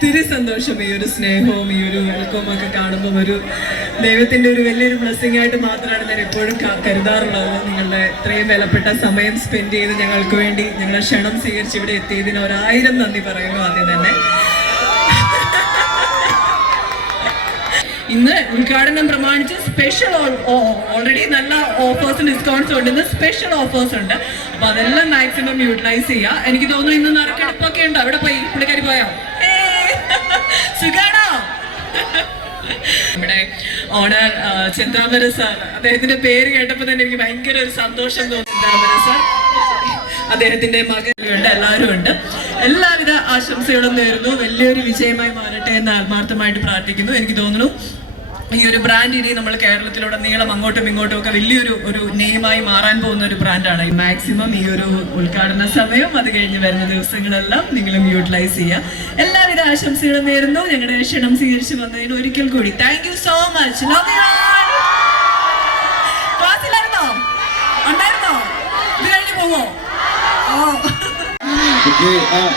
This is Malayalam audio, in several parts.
ഒത്തിരി സന്തോഷം. ഈ ഒരു സ്നേഹവും ഈ ഒരു വെൽക്കവും ഒക്കെ കാണുമ്പോൾ ഒരു ദൈവത്തിൻ്റെ ഒരു വലിയൊരു ബ്ലെസ്സിങ് ആയിട്ട് മാത്രമാണ് ഞാൻ എപ്പോഴും കരുതാറുള്ളത്. നിങ്ങളുടെ ഇത്രയും വിലപ്പെട്ട സമയം സ്പെൻഡ് ചെയ്ത് ഞങ്ങൾക്ക് വേണ്ടി ഞങ്ങളെ ക്ഷണം സ്വീകരിച്ച് ഇവിടെ എത്തിയതിന് 1000 നന്ദി പറയുന്നു ആദ്യം തന്നെ. ഇന്ന് ഉദ്ഘാടനം പ്രമാണിച്ച് സ്പെഷ്യൽ ഓൾറെഡി നല്ല ഓഫേഴ്സും ഡിസ്കൗണ്ട്സും ഉണ്ട്. ഇന്ന് സ്പെഷ്യൽ ഓഫേഴ്സ് ഉണ്ട്. അപ്പൊ അതെല്ലാം മാക്സിമം യൂട്ടിലൈസ് ചെയ്യുക. എനിക്ക് തോന്നുന്നു ഇന്ന് നറുക്കെടുപ്പൊക്കെ ഉണ്ട്. അവിടെ പോയി പുള്ളിക്കാരി പോയോ? സുഖാണോ? നമ്മുടെ ഓണർ ചെന്താമര സാർ, അദ്ദേഹത്തിന്റെ പേര് കേട്ടപ്പോൾ തന്നെ എനിക്ക് ഭയങ്കര ഒരു സന്തോഷം തോന്നി. ചെന്താമര സാർ, അദ്ദേഹത്തിന്റെ മകനുണ്ട്, എല്ലാവരും ഉണ്ട്. എല്ലാവിധ ആശംസകളും നേരുന്നു. വലിയൊരു വിജയമായി മാറട്ടെ എന്ന് ആത്മാർത്ഥമായിട്ട് പ്രാർത്ഥിക്കുന്നു. എനിക്ക് തോന്നുന്നു ഈ ഒരു ബ്രാൻഡ് ഇനി നമ്മൾ കേരളത്തിലുടനീളം അങ്ങോട്ടും ഇങ്ങോട്ടും ഒക്കെ വലിയൊരു നെയിമായി മാറാൻ പോകുന്ന ഒരു ബ്രാൻഡാണ്. മാക്സിമം ഈ ഒരു ഉദ്ഘാടന സമയം അത് കഴിഞ്ഞ് വരുന്ന ദിവസങ്ങളെല്ലാം നിങ്ങളും യൂട്ടിലൈസ് ചെയ്യുക. എല്ലാവിധ ആശംസകളും നേരുന്നു. ഞങ്ങളുടെ ക്ഷണം സ്വീകരിച്ച് വന്നതിന് ഒരിക്കൽ കൂടി thank you so much. Love you all. ക്ലാസ്സിലായിരുന്നോ? ഉണ്ടായിരുന്നോ? ഇത് കഴിഞ്ഞ് പോവോ?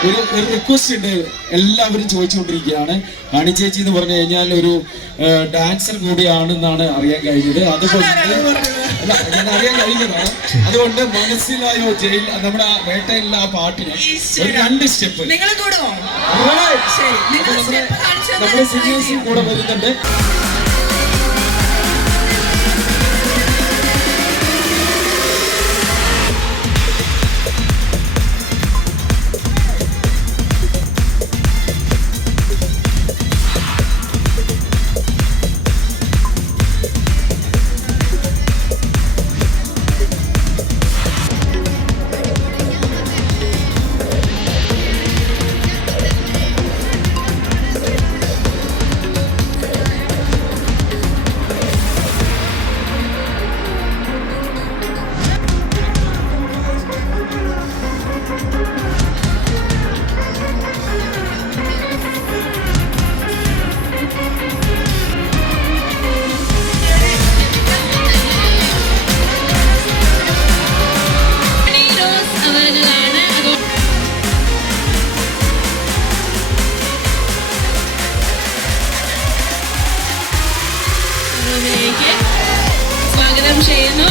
ഒരു റിക്വസ്റ്റ് ഉണ്ട്, എല്ലാവരും ചോദിച്ചുകൊണ്ടിരിക്കുകയാണ്. ഹണി ചേച്ചി എന്ന് പറഞ്ഞു കഴിഞ്ഞാൽ ഒരു ഡാൻസർ കൂടിയാണെന്നാണ് അറിയാൻ കഴിഞ്ഞത്. അതുകൊണ്ട് ഞാൻ അറിയാൻ കഴിഞ്ഞതാണ്. അതുകൊണ്ട് മനസ്സിലായോ ജയിൽ നമ്മുടെ വേട്ടയിലുള്ള ആ പാട്ടിന് ഒരു 2 സ്റ്റെപ്പ് നമ്മുടെ സീനിയേഴ്സും കൂടെ വരുന്നുണ്ട്. സ്വാഗതം ചെയ്യുന്നു.